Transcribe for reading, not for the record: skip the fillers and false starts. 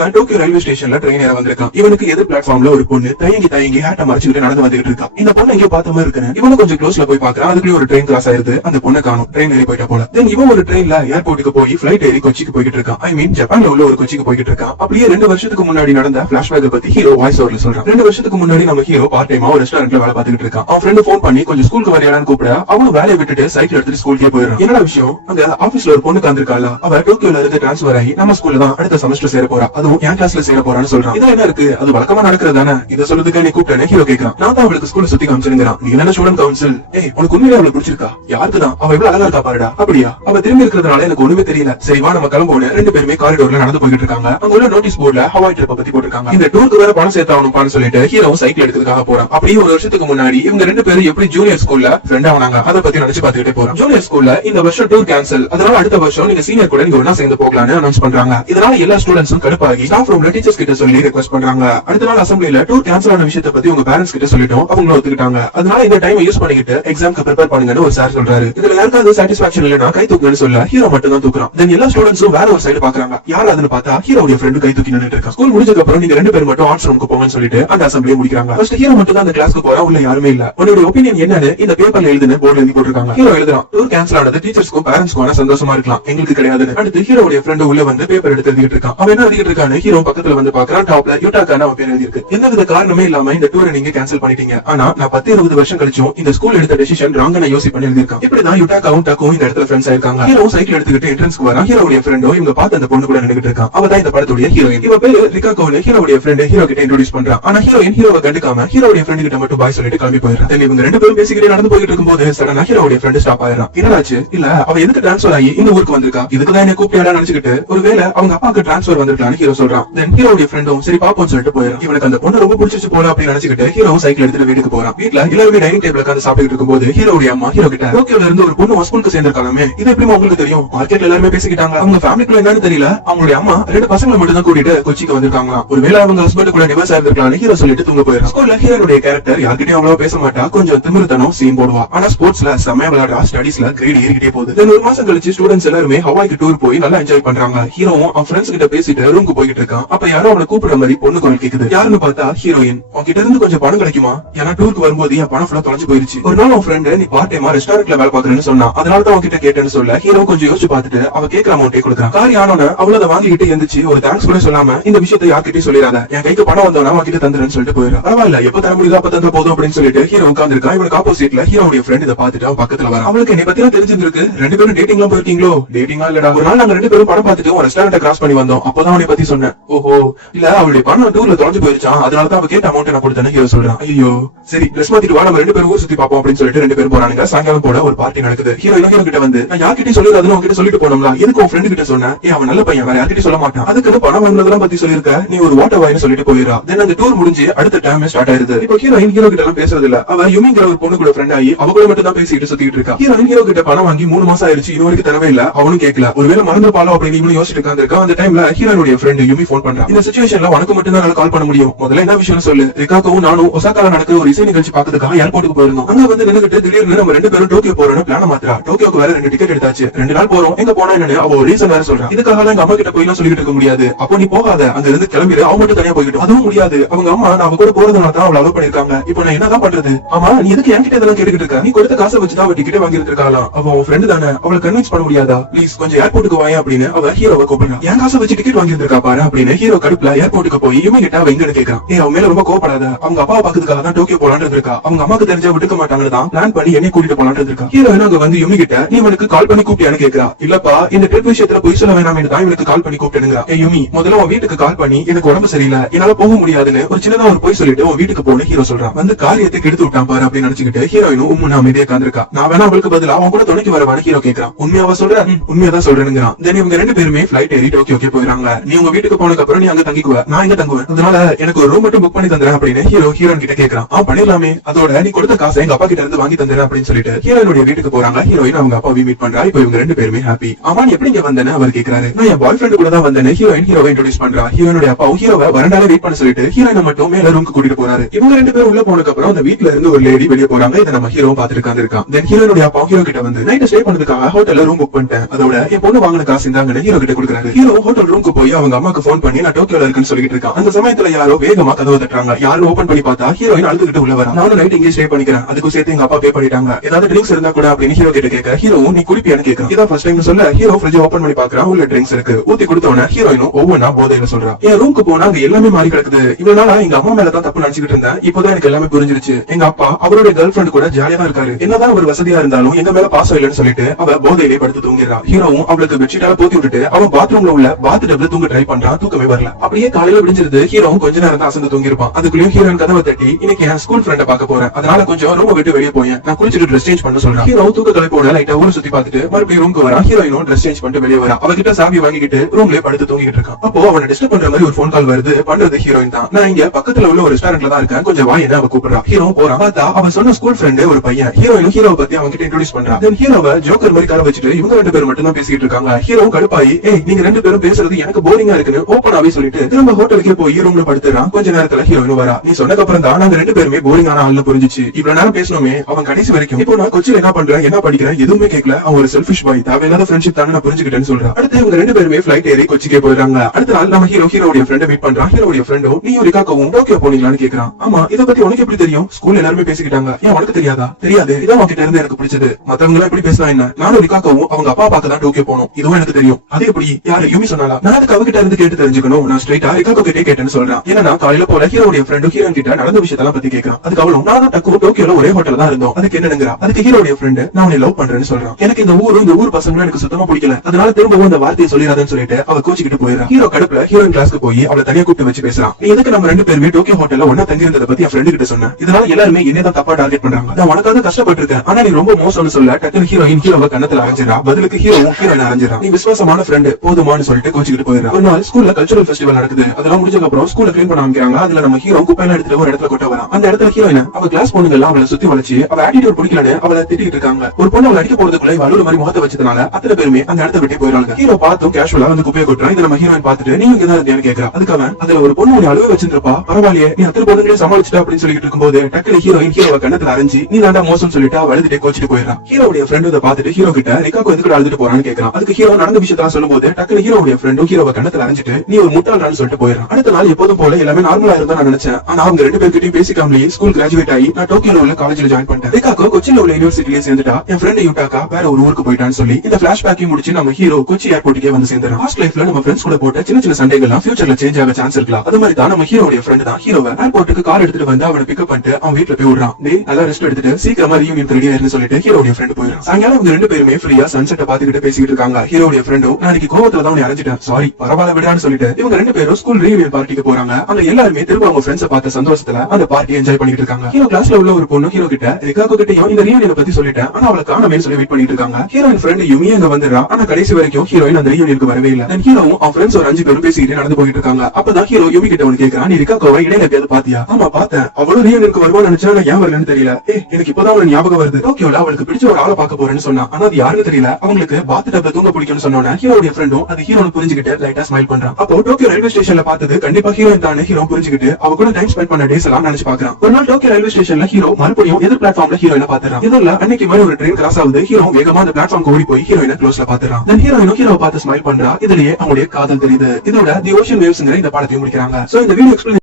இவன் Tokyo railway ஸ்டேஷன்ல train ஏற வந்திருக்கான். இவனுக்கு எதிர் பிளாட்ஃபார்ம்ல ஒரு பொண்ணு தயங்கி ஹேட்ட மறைச்சுக்கிட்டு நடந்து வந்துட்டு இருக்கான். இந்த பொண்ணு எங்கேயோ பார்த்த மாதிரி இருக்கு. இவனும் கொஞ்சம் க்ளோஸ்ல போய் பாக்குறான். அதுக்குள்ளே ஒரு ட்ரெயின் கிராஸ் ஆயிருது. அந்த பொண்ணை காணும். ட்ரெயின் ஏறி போயிட்டா போல. தென் இவன் ஒரு ட்ரெயின்ல ஏர்போர்ட்டுக்கு போய் பிளைட் ஏறி கொச்சிக்கு போயிட்டு இருக்கான். ஐ மீன் ஜப்பான்ல உள்ள ஒரு கொச்சிக்கு போயிட்டு இருக்கான். அப்படியே 2 வருஷத்துக்கு முன்னாடி நடந்த பிளாஷ்பேக் பத்தி ஹீரோ வாய்ஸ் ஓவர்ல சொல்றான். 2 வருஷத்துக்கு முன்னாடி நம்ம ஹீரோ பார்ட் டைமா ஒரு ரெஸ்டாரண்ட்ல வேலை பார்த்துட்டு இருக்கான். அவன் ஃப்ரெண்ட் போன் பண்ணி கொஞ்சம் ஸ்கூலுக்கு வரையான்னு கூப்பிட அவனும் வேலையை விட்டுட்டு சைக்கிள் எடுத்துட்டு ஸ்கூலுக்கே போயிடுறான். என்னடா விஷயம், அங்க ஆபீஸ்ல ஒரு பொண்ணு காந்திருக்காளா, அவ டோக்கியோல இருந்து டிரான்ஸ்பர் ஆகி நம்ம ஸ்கூல்ல தான் அடுத்த செமஸ்டர் சேர போறா, அதுவும் என் கிளாஸ்ல சேர போறான்னு சொல்றான். இதான் என்ன இருக்கு, அது வழக்கமா நடக்கிறதானே, இதை சொல்றதுக்கு நீ கூப்பிட்டேன்னு ஹீரோ கேட்கிறான். நான் தான் அவளுக்கு ஸ்கூல்ல சுத்தி காமிச்சிருங்கிறான். நீ என்ன ஸ்டூடெண்ட் கவுன்சில், உனக்கு உண்மையிலே அவளை பிடிச்சிருக்கா? யாருக்குதான், அவ எவ்வளவு அழகா இருக்கா பாருடா. அப்படியா, அவ திரும்பி இருக்கிறதுனால எனக்கு ஒண்ணுமே தெரியல. சரி வா நம்ம கிளம்போன்னு 2 பேருமே காரிடோர்ல நடந்து போயிட்டு இருக்காங்க. அங்க உள்ள நோட்டீஸ் போர்ட்ல ஹவாய் ட்ரிப் பத்தி போட்டிருக்காங்க. இந்த டூருக்கு வேற பணம் சேர்த்தாவணும்னு சொல்லிட்டு ஹீரோ சைக்கிள் எடுக்கிறதுக்காக போறான். அப்படியே 1 வருஷத்துக்கு முன்னாடி இவங்க 2 பேரும் எப்படி ஜூனியர் ஸ்கூல்ல ஃப்ரெண்ட் ஆனாங்க அதை பத்தி நினைச்சு பாத்துக்கிட்டே போறோம். ஜூனியர் ஸ்கூல்ல இந்த வருஷம் டூர் கேன்சல், அதனால அடுத்த வருஷம் நீங்க சீனியர் கூட நீங்க ஒண்ணா சேர்ந்து போகலாம்னு அனௌன்ஸ் பண்றாங்க. இதனால எல்லா ஸ்டூடெண்ட்ஸும் கடுப்பாகி ஸ்டாஃப் ரூம்ல டீச்சர்ஸ் கிட்ட சொல்லி ரெக்வெஸ்ட் பண்றாங்க. அடுத்த நாள் அசம்பிளில டூர் கேன்சல் ஆன விஷயத்தை பத்தி உங்க பேரண்ட்ஸ் கிட்ட சொல்லிட்டோம், அவங்க ஒத்துக்கிட்டாங்க. அதனால இந்த டைம் யூஸ் பண்ணிக்கிட்டு எக்ஸாம்க்கு ப்ரிப்பேர் பண்ணுங்கன்னு ஒரு சார் சொல்றாரு. இதுல யாருக்காவது சாட்டிஸ்பாக்சன் இல்லனா கை தூக்குன்னு சொல்ல ஹீரோ மட்டும் தான் தூக்குறான். தென் எல்லா ஸ்டூடெண்ட்ஸும் வேற ஒரு சைடு பாக்குறாங்க. யார் அதுன்னு பார்த்தா ஹீரோவுடைய ஃப்ரெண்ட் கை தூக்கி நின்னுட்டு இருக்கான். ஸ்கூல் முடிஞ்சதுக்கு அப்புறம் நீங்க 2 பேர் மட்டும் ஆர்ட்ஸ் ரூமுக்கு போங்கன்னு சொல்லிட்டு அந்த அசம்பிளியை முடிக்கிறாங்க. ஃபர்ஸ்ட் ஹீரோ மட்டும் தான் அந்த கிளாஸ்க்கு போறா, உள்ள யாருமே இல்ல. உன்னோட ஒபினியன் என்னன்னு இந்த பேப்பர்ல எழுதுன்னு போர்டுல எழுதி போட்டிருக்காங்க. ஹீரோ எழுதுறான், டூர் கேன்சல் ஆனது டீச்சர்ஸ்க்கும் பேரண்ட்ஸ்க்கும் சந்தோஷமா இருக்கலாம், எங்களுக்கு கிடையாதுன்னு. அடுத்து ஹீரோவுடைய ஃப்ரெண்ட் உள்ள வந்து பேப்பர் எடுத்து எழுதிட்டு இருக்கான். அவன் என்ன எழுதிட்டு இருக்கான்னு ஹீரோ பக்கத்துல வந்து பாக்குறான். டாப்ல யூட்டாக்கான அவன் பேர் எழுதிருக்கு. எந்தவித காரணமே இல்லாம இந்த டூரை நீங்க கேன்சல் பண்ணிட்டீங்க, ஆனா நான் 10-20 வருஷம் கழிச்சும் இந்த ஸ்கூல் எடுத்த டெசிஷன் ராங்கா யோசி பண்ணி எழுதிருக்கான். இப்படிதான் யூட்டாக்காவும் டாக்கும் இந்த இடத்துல ஃப்ரெண்ட்ஸ் ஆயிருக்காங்க. ஹீரோ சைக்கிள் எடுத்துக்கிட்டு என்ட்ரன்ஸ்க்கு வரான். ஹீரோவுடைய ஃப்ரெண்டும் இவங்க பார்த்து அந்த பொண்ணு கூட நின்னுட்டு இருக்கான். அவ தான் இந்த படத்துடைய ஹீரோயின். இவ பேரு ரிகாகோன்னு ஹீரோவுடைய ஃப்ரெண்ட் ஹீரோ கிட்ட இன்ட்ரோடியூஸ் பண்றான். ஆனா ஹீரோயின் ஹீரோவை கண்டுக்காம ஹீரோவுடைய ஃப்ரெண்ட் கிட்ட மட்டும் பாய் சொல்லிட்டு கிளம்பி போயிடுறான். இவங்க 2 பேரும் பேசிக்கிட்டே நடந்து போயிட்டு இருக்கும்போது சடனா ஹீரோவுடைய ஃப்ரெண்ட் ஸ்டாப் ஆயிடுறான். என்னடாச்சு, இல்ல அவ எதுக்கு டிரான்ஸ்பர் ஆகி இந்த ஊருக்கு வந்திருக்கா, இதுக்குதான் என்ன கூப்பிட்டு நினைச்சுக்கிட்டு ஒருவேளை அவங்க அப்பாவுக்கு டிரான்ஸ்பர் வந்திருக்கான்னு ஹீரோ சொல்றான். தென் ஹீரோவுடைய ஃப்ரெண்டும் சரி பாப்போம்னு சொல்லிட்டு போயிடும். இவனுக்கு அந்த பொண்ணு ரொம்ப பிடிச்சிச்சு போல அப்படின்னு நினைச்சுக்கிட்டு ஹீரோ சைக்கிள் எடுத்துட்டு வீட்டுக்கு போறான். வீட்டுல எல்லாருமே டைனிங் டேபிள் உட்கார்ந்து சாப்பிட்டு இருக்கும்போது ஹீரோவுடைய அம்மா ஹீரோ கிட்ட டோக்கியோல இருந்து ஒரு பொண்ணு ஸ்கூலுக்கு சேர்ந்திருக்காலுமே, இது எப்படி உங்களுக்கு தெரியும்? மார்க்கெட்ல எல்லாருமே பேசிக்கிட்டாங்க. அவங்க ஃபேமிலிக்குள்ள என்னன்னு தெரியல, அவங்களுடைய அம்மா 2 பசங்களை மட்டும் தான் கூட்டிட்டு கொச்சிக்கு வந்திருக்காங்க. ஒருவேளை அவங்க ஹஸ்பண்ட் கூட டிவோர்ஸ் ஆயிருந்திருக்கலாம் ஹீரோ சொல்லிட்டு தூங்க போயிடும். ஸ்கூல்ல ஹீரோனுடைய கேரக்டர் யார்கிட்டயும் அவ்வளவா பேச மாட்டா, கொஞ்சம் திமிருத்தனம் சீன் போடுவா. ஆனா ஸ்போர்ட்ஸ்ல செமையா விளையாடுறா, ஸ்டடீஸ்ல கிரேட் ஏறிக்கிட்டே போகுது. 1 மாசம் கழிச்சு ஸ்டூடெண்ட்ஸ் எல்லாருமே ஹவாய்க்கு டூர் போய் நல்லா என்ஜாய் பண்றாங்க. ஹீரோவும் அவன் ஃப்ரெண்ட்ஸ் கிட்ட பேசிட்டு ரூமுக்கு போயிட்டு இருக்கான். அப்ப யாரோ அவனை கூப்பிடுற மாதிரி பொண்ணு குரல் கேக்குது. யாருன்னு பார்த்தா ஹீரோயின். உன்கிட்ட இருந்து கொஞ்சம் பணம் கிடைக்குமா, ஏன்னா டூருக்கு வரும்போது என் பணம் ஃபுல்லா தொலைஞ்சு போயிருச்சு. ஒரு நாள் உன் ஃப்ரெண்ட் நீ பார்ட் டைமா ரெஸ்டாரண்ட்ல வேலை பாக்குறேன்னு சொன்னா, அதனால தான் உன்கிட்ட கேட்டேன்னு சொல்ல ஹீரோ கொஞ்சம் யோசிச்சு பார்த்துட்டு அவ கேட்கிற அமௌண்ட்டே கொடுக்குறான். காரி ஆனோன்னு அவள அதை வாங்கிட்டு எந்திரிச்சு ஒரு தேங்க்ஸ் கூட சொல்லாம இந்த விஷயத்தை யார்கிட்டயும் சொல்லிடாத, என் கைக்கு பணம் வந்தோன்னா அவன்கிட்ட தந்துறேன்னு சொல்லிட்டு போயிடுறான். பரவாயில்ல எப்ப தர முடியுதோ அப்ப தந்தா போதும் அப்படின்னு சொல்லிட்டு ஹீரோ உட்கார்ந்திருக்கான். இவனுக்கு ஆப்போசிட்ல ஹீரோவுடைய ஃப்ரெண்ட் இதை பார்த்துட்டு அவன் பக்கத்துல வரான். அவளுக்கு என்னை பத்தி தெரிஞ்சிருக்கு, 2 பேரும் டேட்டிங்லாம் போயிருக்கீங்களோ? டேட்டிங்கா இல்லடா, ஒரு நாள் நாங்க 2 பேரும் படம் பார்த்துட்டு ஒரு ரெஸ்டாரண்ட்டை கிராஸ் பண்ணி வந்தோம், அப்பதான் அவனை பத்தி சொன்னேன். ஓஹோ, இல்ல அவளுடைய பணம் டூர்ல தொலைஞ்சு போயிருச்சான், அதனாலதான் அவ கேட்ட அமௌண்ட் நான் கொடுத்தேன்னு ஹீரோ சொல்றான். ஐயோ சரி ட்ரெஸ் மாத்திட்டு வா, நம்ம 2 பேரும் ஊர் சுத்தி பாப்போம் அப்படின்னு சொல்லிட்டு 2 பேரும் போறாங்க. சாயங்காலம் போல ஒரு பார்ட்டி நடக்குது. ஹீரோ கிட்ட வந்து நான் யார்கிட்டயும் சொல்லிடாதுன்னு உங்ககிட்ட சொல்லிட்டு போனோம்ல, எதுக்கு உன் ஃப்ரெண்ட் கிட்ட சொன்னேன், அவன் நல்ல பையன் வேற யார்கிட்டயும் சொல்ல மாட்டான், அதுக்கு பணம் வாங்கினதெல்லாம் பத்தி சொல்லிருக்க, நீ ஒரு வாட்டர் வாயின்னு சொல்லிட்டு போயிடா. தென் அந்த டூர் முடிஞ்சு அடுத்த டைம் ஸ்டார்ட் ஆயிருது. இப்போ ஹீரோயின் ஹீரோ கிட்ட எல்லாம் பேசுறது இல்ல, அவ யுமிங்கிற ஒரு பொண்ணு கூட ஃப்ரெண்ட் ஆகி அவ கூட மட்டும் தான் பேசிட்டு சுத்திட்டு இருக்கா. ஹீரோயின் ஹீரோ கிட்ட பணம் வாங்கி 3 மாசம் ஆயிருச்சு, இன்ன வரைக்கும் தரவே இல்ல. அவனும் கேட்கல, ஒருவேளை மறந்து பாலோ அப்படின்னு இவனும் யோசிச்சுட்டு இருக்கான். அந்த டைம்ல ஹீரோனுடைய ஃப்ரெண்ட் யுமி போன் பண்றான். இந்த சிச்சுவேஷன்ல உனக்கு மட்டும் தான் கால் பண்ண முடியும், முதல்ல என்ன விஷயம் சொல்லு. ரிகாகவும் நானும் ஒசாகால நடக்கிற ஒரு இசை நிகழ்ச்சி பாக்கிறதுக்காக ஏர்போர்ட்டுக்கு போயிருந்தோம். அங்க வந்து நின்னுகிட்டு திடீர்னு நம்ம 2 பேரும் டோக்கியோ போறோம்னு பிளான் மாத்திரா. டோக்கியோக்கு வேற 2 டிக்கெட் எடுத்தாச்சு, 2 நாள் போறோம், எங்க போனா என்னன்னு அவ ஒரு ரீசன் வேற சொல்றான். இதுக்காக எங்க அம்மா கிட்ட போய் எல்லாம் சொல்லிட்டு இருக்க முடியாது, அப்போ நீ போகாத, அங்க இருந்து கிளம்பிடு, அவ மட்டும் தனியா போய்கிட்டு. அதுவும் முடியாது, அவங்க அம்மா நான் அவ கூட போறதுனால தான் அவளை அலோவ் பண்ணிருக்காங்க. இப்போ நான் என்னதான் பண்றது? ஆமா நீ எதுக்கு என்கிட்ட இதெல்லாம் கேட்டுக்கிட்டு இருக்க, நீ கொடுத்த காசை வச்சுதான் அவ டிக்கெட் வாங்கிட்டு இருக்காளாம், அவ உன் ஃப்ரெண்ட் தானே, அவளை கன்வின்ஸ் பண்ண முடியாதா, பிளீஸ் கொஞ்சம் ஏர்போர்ட்டுக்கு வாங்க அப்படின்னு அவ ஹீரோவை கூப்பிடுறான். என் காசை வச்சு டிக்கெட் வாங்கி இருக்கா பாரு அப்படின்னு ஹீரோ கடுப்புல ஏர்போர்ட்டுக்கு போய் இவங்க கிட்ட அவ எங்கன்னு கேட்கறான். அவன் மேல ரொம்ப கோவப்படாத, அவங்க அப்பாவை பாக்கிறதுக்காக தான் டோக்கியோ போலான்னு இருக்கா, அவங்க அம்மாக்கு தெரிஞ்சா விட்டுக்க மாட்டாங்கன்னு தான் பிளான் பண்ணி என்னை கூட்டிட்டு போலான்னு இருக்கா. ஹீரோ அங்க வந்து யுமி கிட்ட நீ இவனுக்கு கால் பண்ணி கூப்பிட்டியான்னு கேட்கறா. இல்லப்பா இந்த ட்ரிப் விஷயத்துல பொய் சொல்ல வேணாம் தான் இவனுக்கு கால் பண்ணி கூப்பிட்டுங்கிறா. யுமி முதல்ல உன் வீட்டுக்கு கால் பண்ணி எனக்கு உடம்பு சரியில்லை, என்னால போக முடியாதுன்னு ஒரு சின்னதா ஒரு பொய் சொல்லிட்டு உன் வீட்டுக்கு போன ஹீரோ சொல்றான். வந்து காரியத்தை கெடுத்து விட்டான் பாரு அப்படின்னு நினைச்சுக்கிட்டு ஹீரோயினும் உம்முன்னு அமைதியா காந்திருக்கா. நான் வேணா அவளுக்கு பதிலா அவன் கூட துணைக்கு வரவான்னு ஹீரோ கேட்கறான். உண்மையாவா சொல்ற? உண்மையாதான் சொல்றேங்கிறான். தென் இவங்க 2 பேருமே பிளைட் ஏறி டோக்கியோக்கே போயிடறாங்க. நீ உங்க வீட்டுக்கு போனதுக்கு அப்புறம் நீ அங்க தங்கிக்குவ, நான் இங்க தங்குவேன், அதனால எனக்கு ஒரு ரூம் மட்டும் புக் பண்ணி தந்துறேன் அப்படின்னு ஹீரோயின் கிட்ட கேட்கறான். அவன் பண்ணிடலாமே, அதோட நீ கொடுத்த காசை எங்க அப்பா கிட்ட இருந்து வாங்கி தந்துறேன் அப்படின்னு சொல்லிட்டு ஹீரோயினுடைய வீட்டுக்கு போறாங்க. ஹீரோயின் அவங்க அப்பாவை மீட் பண்றா. இப்போ இவங்க 2 பேருமே ஹாப்பி. ஆமா நீ எப்படி இங்க வந்தேன்னு அவர் கேட்கறாரு. நான் என் பாய் ஃப்ரெண்ட் கூட தான் வந்தேன்னு ஹீரோயின் ஹீரோவை இன்ட்ரோடியூஸ் பண்றா. ஹீரோனுடைய அப்பாவும் ஹீரோவை வரண்டால வெயிட் பண்ண சொல்லிட்டு ஹீரோயினை மட்டும் மேல ரூமுக்கு கூட்டிட்டு போறாரு. இவங்க 2 பேரும் உள்ள போனதுக்கு அப்புறம் அந்த வீட்ல இருந்து ஒரு லேடி வெளியே போறாங்க. இதை நம்ம ஹீரோ பாத்துட்டு இருக்கான். தென் ஹீரோனுடைய அப்பா ஹீரோ கிட்ட வந்து நைட் ஸ்டே பண்ணதுக்காக ஹோட்டல்ல ரூம் புக் பண்ணிட்டேன், அதோட என் பொண்ணு வாங்கின காசு இருந்தாங்கன்னு ஹீரோ கிட்ட கொடுக்குறாரு. ஹீரோ ஹோட்டல் ரூமுக்கு போய் அவங்க அம்மா அப்பாக்கு போன் பண்ணி நான் டோக்கியோல இருக்குன்னு சொல்லிட்டு இருக்கான். அந்த சமயத்துல யாரோ வேகமா கதவை தட்டுறாங்க. யாரும் ஓபன் பண்ணி பார்த்தா ஹீரோயின் அழுதுகிட்டு உள்ள வரா. நானும் நைட் இங்கே ஸ்டே பண்ணிக்கிறேன், அதுக்கும் சேர்த்து எங்க அப்பா பே பண்ணிட்டாங்க, ஏதாவது ட்ரிங்க்ஸ் இருந்தா கூட அப்படின்னு ஹீரோ கிட்ட கேட்க ஹீரோவும் நீ குடிப்பியான்னு கேட்கறான். இதான் ஃபர்ஸ்ட் டைம் சொல்ல ஹீரோ ஃப்ரிட்ஜ் ஓபன் பண்ணி பாக்குறான். உள்ள ட்ரிங்க்ஸ் இருக்கு. ஊத்தி கொடுத்தவன ஹீரோயினும் ஒவ்வொன்னா போதையில சொல்றா. என் ரூமுக்கு போனா அங்க எல்லாமே மாறி கிடக்குது. இவ்வளவு நாளா எங்க அம்மா மேலதான் தப்பு நினைச்சுக்கிட்டு இருந்தேன். இப்போதான் எனக்கு எல்லாமே புரிஞ்சிருச்சு. எங்க அப்பா அவருடைய கேர்ள் ஃபிரெண்ட் கூட ஜாலியா இருக்காரு. என்னதான் ஒரு வசதியா இருந்தாலும் எங்க மேல பாசம் இல்லைன்னு சொல்லிட்டு அவ போதையிலே படுத்து தூங்கிடுறா. ஹீரோவும் அவளுக்கு பெட்ஷீட்டால போத்தி விட்டுட்டு அவன் பாத்ரூம்ல உள்ள பாத் டப்ல தூங்க ட்ரை பண்றான். தூக்கமே வரல. அப்படியே காலையில விடிஞ்சிருது. ஹீரோவும் கொஞ்ச நேரம் தான் அசந்து தூங்கிருப்பான். அதுக்குள்ளயும் ஹீரோயின் கதவை தட்டி இன்னைக்கு என் ஸ்கூல் ஃப்ரெண்ட பார்க்க போறேன், அதனால கொஞ்சம் ரூம் விட்டு வெளியே போய் நான் குளிச்சிட்டு ட்ரெஸ் சேஞ்ச் பண்ண சொல்றான். ஹீரோ தூக்க கலைப்போட லைட்டா ஊர் சுத்தி பார்த்துட்டு மறுபடியும் ரூமுக்கு வரா. ஹீரோயினும் ட்ரெஸ் சேஞ்ச் பண்ணிட்டு வெளியே வரா. அவகிட்ட சாவி வாங்கிட்டு ரூம்லயே படுத்து தூங்கிட்டு இருக்கான். அப்போ அவனை டிஸ்டர்ப் பண்ற மாதிரி ஒரு போன் கால் வருது. பண்றது ஹீரோயின் தான். நான் இங்க பக்கத்துல உள்ள ஒரு ரெஸ்டாரண்ட்ல தான் இருக்கேன், கொஞ்சம் வாய் என்ன அவ கூப்பிடுறா. ஹீரோ போறான். பார்த்தா அவன் சொன்ன ஸ்கூல் ஃப்ரெண்ட் ஒரு பையன். ஹீரோயின் ஹீரோவை பத்தி அவங்க கிட்ட இன்ட்ரோடியூஸ் பண்றா. தென் ஹீரோவை ஜோக்கர் மாதிரி கார வச்சுட்டு இவங்க ரெண்டு பேரும் மட்டும் தான் பேசிட்டு இருக்காங்க. ஹீரோ கடுப்பாயி ஏய் நீங்க ரெண்டு பேரும் பேசுறது எனக்கு போரிங்கா இருக்குன்னு ஓப்பனாவே சொல்லிட்டு திரும்ப ஹோட்டலுக்கே போய் ரூம்ல படுத்துறான். கொஞ்ச நேரத்துல ஹீரோயின் வரா. நீ சொன்னதுக்கு அப்புறம் தான் நாங்க ரெண்டு பேருமே போரிங்கான ஆள்னு புரிஞ்சிச்சு. இவ்வளவு நேரம் பேசணுமே அவன் கடைசி வரைக்கும் இப்போ நான் கொச்சில என்ன பண்றேன் என்ன படிக்கிறேன் எதுவுமே கேட்கல. அவன் ஒரு செல்ஃபிஷ் பாய், தேவையில்லாத ஃப்ரெண்ட்ஷிப் தான் நான் புரிஞ்சுக்கிட்டேன்னு சொல்றான். அடுத்து இவங்க ரெண்டு பேருமே ஃபிளைட் ஏறி கொச்சிக்கே போயிடுறாங்க. அடுத்த நாள் நம்ம ஹீரோடைய ஃப்ரெண்ட் மீட் பண்றான். ஹீரோடைய ஃப்ரெண்டும் நீயும் ரிகாக்கவும் டோக்கியோ போனீங்களான்னு கேக்குறான். ஆமா, இத பத்தி உனக்கு எப்படி தெரியும்? ஸ்கூல்ல எல்லாருமே பேசிக்கிட்டாங்க, ஏன் உனக்கு தெரியாதா? தெரியாது, இதான் உன்கிட்ட இருந்து எனக்கு பிடிச்சது. மத்தவங்க எல்லாம் எப்படி பேசினா என்ன, நானும் ரிகாக்கவும் அவங்க அப்பா பார்க்க தான் டோக்கியோ போனோம், இதுவும் எனக்கு தெரியும். அது எப்படி யாரு யூமி சொன்னாலா? நான் அதுக்கு அவகிட்ட இருந்து கேட்டு தெரிஞ்சுக்கணும். நான் ஸ்ட்ரைட்டா ரிகாக்கோ கிட்டே கேட்டேன்னு சொல்றான். ஏன்னா காலையில போல ஹீரோடைய ஃப்ரெண்டும் ஹீரோயின் கிட்ட நடந்த விஷயத்தெல்லாம் பத்தி கேட்கறான். அதுக்கு அவளும் நானும் டக்கு டோக்கியோல ஒரே ஹோட்டல்ல தான் இருந்தோம், அதுக்கு என்னங்கிறா. அதுக்கு ஹீரோடைய ஃப்ரெண்ட் நான் உன்னை லவ் பண்றேன்னு சொல்றான். எனக்கு இந்த ஊர் பசங்களும் எனக்கு சுத்தமா பிடிக்கல, அதனால திரும்பவும் அந்த வார்த்தையை சொல்லிடாதன்னு சொல்லிட்டு அவ கோச்சிக்கிட்டு போயிடறான். ஹீரோ கடுப்புல ஹீரோயின் கிளாஸ்க்கு போய் அவளை தனியா கூப்பிட்டு வச்சு பேசுறான். நீ எதுக்கு நம்ம ரெண்டு பேருமே டோக்கியோ ஹோட்டல்ல ஒன்னா தங்கி இருந்ததை பத்தி என் ஃப்ரெண்டு கிட்ட சொன்னேன், இதனால எல்லாருமே என்னதான் தப்பா டார்கெட் பண்றாங்க. நான் உனக்காக கஷ்டப்பட்டு இருக்கேன், ஆனா நீ ரொம்ப மோசம்னு சொல்ல டக்குனு ஹீரோயின் ஹீரோவை கண்ணத்துல அரைஞ்சிடா. பதிலுக்கு ஹீரோவும் ஹீரோயின் அரைஞ்சிடா. நீ விசுவாசமான ஃப்ரெண்டு போதுமான்னு சொல்லிட்டு கோச்சிக்கிட்டு போயிடறான். ஒரு நாள் ஸ்கூல்ல கல்ச்சரல் ஃபெஸ்டிவல் நடக்குது. அதெல்லாம் முடிஞ்சதுக்கு அப்புறம் ஸ்கூல்ல கிளீன் பண்ண ஆரம்பிக்கிறாங்க. அதுல நம்ம ஹீரோ குப்பையெல்லாம் எடுத்துட்டு ஒரு இடத்துல கொட்ட வரான். அந்த இடத்துல ஹீரோயின் அவ கிளாஸ் பொண்ணுங்க எல்லாம் அவளை சுத்தி வளைச்சு அவ ஆட்டிடியூட் பிடிக்கலன்னு அவளை திட்டிட்டு இருக்காங்க. ஒரு பொண்ணு அவளை அடிக்க போறதுக்குள்ள வலூர் மாதிரி முகத்தை வச்சதுனால அத்தனை பேருமே அந்த இடத்த விட்டு போயிடறாங்க. ஹீரோ பார்த்தும் கேஷுவலா வந்து குப்பையை கொட்டுறான். இதை நம்ம ஹீரோயின் பார்த்துட்டு நீங்க இங்கதான் இருந்தியான்னு கேட்கறா. அதுக்காக அதுல ஒரு பொண்ணு அழுவ வச்சிருப்பா, பரவாயில்லையே நீ அத்தனை பொண்ணுங்களே சமாளிச்சுட்டா அப்படின்னு சொல்லிட்டு இருக்கும்போது டக்குனு ஹீரோயின் ஹீரோவை கண்ணத்துல அரைஞ்சி நீ தாண்டா மோசம் சொல்லிட்டு அவ அழுதுட்டே கோச்சிட்டு போயிடறான். ஹீரோடைய ஃப்ரெண்ட் இதை பார்த்துட்டு ஹீரோ கிட்ட ரிகாக்கோ எதுக்கு அழுதுட்டு போறான்னு கேட்கறான். அதுக்கு ஹீரோ நடந்த விஷயத்தான் சொல்லும்போது டக்குனு ஹீரோடைய ஃப்ரெண்டும் ஹீரோவை கண்ணத்துல அரைஞ்சிட்டு நீ ஒரு முட்டாள்னு சொல்லிட்டு போயிடறான். அடுத்த நாள் எப்போதும் போல எல்லாமே நார்மலா இருந்தா நான் நினைச்சேன். ஆனா அவங்க ரெண்டு பேர்கிட்டயும் பேசிக்காமலே ஸ்கூல் கிராஜுவேட் ஆகி நான் டோக்கியோல உள்ள காலேஜ்ல ஜாயின் பண்ணிட்டேன். ரிகாக்கோ கொச்சின்ல உள்ள யூனிவர்சிட்டியில சேர்ந்துட்டா. என் ஃப்ரெண்ட் யூட்டாக்கா வேற ஒரு ஊருக்கு போயிட்டான்னு சொல்லி இந்த பிளாஷ்பேக்கையும் முடிச்சு நம்ம ஹீரோ கொச்சி ஏர்போர்ட்டுக்கே வந்து சேர்ந்துறான். பாஸ்ட் லைஃப்ல நம்ம ஃப்ரெண்ட்ஸ் கூட போட்ட சின்ன சின்ன சண்டைகள்லாம் ஃபியூச்சர்ல சேஞ்ச் ஆக சான்ஸ் இருக்கலாம். அது மாதிரி தான் நம்ம ஹீரோடைய ஃப்ரெண்ட் தான் ஹீரோவை ஏர்போர்ட்டுக்கு கார் எடுத்துட்டு வந்து அவனை பிக்கப் பண்ணிட்டு அவன் வீட்டுல போய் விடுறான். டேய் நல்லா ரெஸ்ட் எடுத்துட்டு சீக்கிரமா ரீயூனியன் ரெடியா இருந்து சொல்லிட்டு ஹீரோடைய ஃப்ரெண்ட் போயிடுறான். சாயங்காலம் அவங்க ரெண்டு பேருமே ஃப்ரீயா சன்செட்டை பாத்துக்கிட்டு பேசிக்கிட்டு இருக்காங்க. ஹீரோடைய ஃப்ரெண்டும் நாளைக்கு கோவத்துல தான் உன்னை அரைஞ்சிட்டேன், சாரி பரவாயில்ல விடான்னு சொல்லிட்டு இவங்க ரெண்டு பேரும் ஸ்கூல் ரீயூனியன் பார்ட்டிக்கு போறாங்க. அங்க எல்லாருமே திரும்ப அவங்க ஃப்ரெண்ட்ஸை பார்த்த சந்தோஷத்துல அந்த பார்ட்டி என்ஜாய் பண்ணிட்டு இருக்காங்க. ஹீரோ கிளாஸ்ல உள்ள ஒரு பொண்ணு ஹீரோ கிட்ட ரிகாக்கோ கிட்டயும் இந்த ரீயூனியனை பத்தி சொல்லிட்டேன், ஆனா அவளை காணமே சொல்லி வெயிட் பண்ணிட்டு இருக்காங்க. ஹீரோயின் ஃப்ரெண்ட் யுமி அங்க வந்துடுறா. ஆனா கடைசி வரைக்கும் ஹீரோயின் அந்த ரீயூனியனுக்கு வரவே இல்ல. ஹீரோவும் அவன் ஃப்ரெண்ட்ஸ் ஒரு 5 பேரும் பேசிக்கிட்டு நடந்து போயிட்டு இருக்காங்க. அப்பதான் ஹீரோ யுமி கிட்ட ஒன்னு கேட்கறான், நீ ரிகாக்கோவை இடையில எப்பயாவது பாத்தியா? ஆமா பார்த்தேன், அவளும் ரீயூனியனுக்கு வருவான்னு நினைச்சா நான் ஏன் வரலன்னு தெரியல. எனக்கு இப்பதான் அவளுக்கு ஞாபகம் வருது, டோக்கியோல அவளுக்கு பிடிச்ச ஒரு ஆளை பார்க்க போறேன்னு சொன்னா, ஆனா அது யாருன்னு தெரியல. அவங்களுக்கு பாத் டப்ல தூங்க பிடிக்கும்னு சொன்னோன்னே ஹீரோடைய ஃப்ரெண்டும் அது ஹீரோன்னு புரிஞ்சுக்கிட்டு லைட்டா ஸ்மைல் பண்றான். அப்போ டோக்கியோ ரயில்வே ஸ்டேஷன்ல பார்த்தது கண்டிப்பா ஹீரோயின் தான் ஹீரோ புரிஞ்சுக்கிட்டு அவ கூட டைம் ஸ்பெண்ட் பண்ண டேஸ் எல்லாம் நினைச்சு பாக்குறான். ஒரு நாள் டோக்கியோ ரயில்வே ஸ்டேஷன்ல ஹீரோ மறுபடியும் எதிர் பிளாட்ஃபார்ம்ல ஹீரோயினை பாத்துறான். இதெல்லாம் அன்னைக்கு மாதிரி ஒரு ட்ரெயின் கிராஸ் ஆகுது. ஹீரோ வேகமா அந்த பிளாட்ஃபார்ம் ஓடி போய் ஹீரோயினை க்ளோஸ்ல பாத்துறான். தென் ஹீரோயினும் ஹீரோவை பார்த்து ஸ்மைல் பண்றா. இதுலயே அவங்களுடைய காதல் தெரியுது. இதோட தி ஓஷன் வேவ்ஸ்ங்கிற இந்த பாடத்தையும் முடிக்கிறாங்க. சோ இந்த வீடியோ